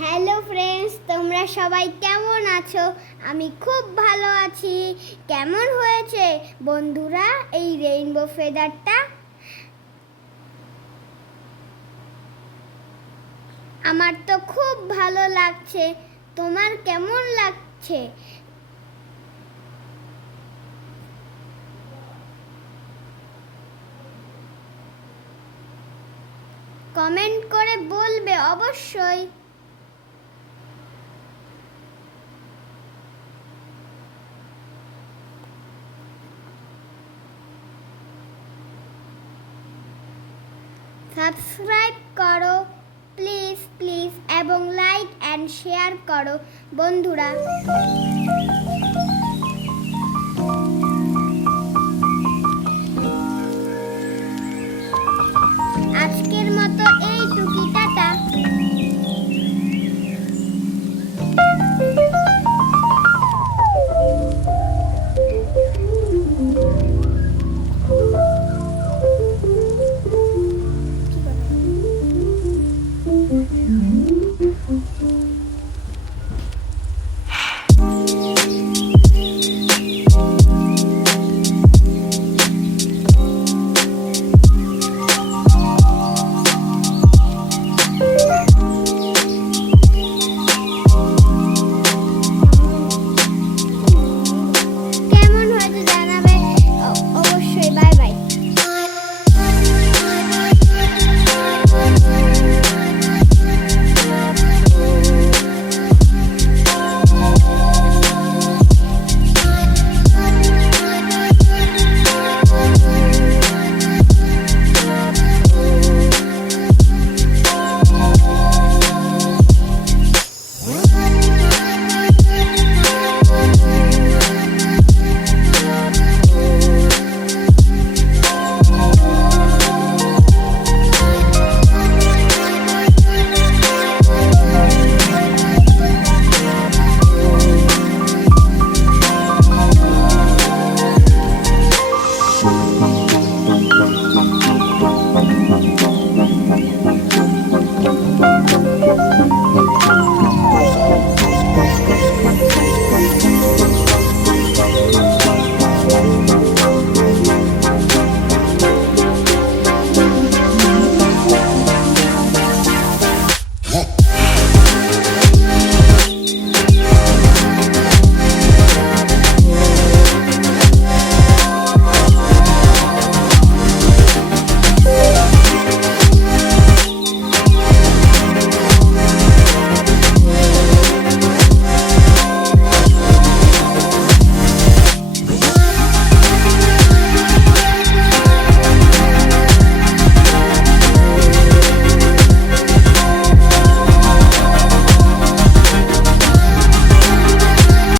Hello friends, তোমরা সবাই কেমন আছো? আমি খুব ভালো আছি। কেমন হয়েছে বন্ধুরা এই রেইনবো ফেদারটা? আমার তো খুব ভালো লাগছে। তোমার কেমন লাগছে? কমেন্ট করে বলবে অবশ্যই। সাবস্ক্রাইব করো প্লিজ এবং লাইক অ্যান্ড শেয়ার করো বন্ধুরা।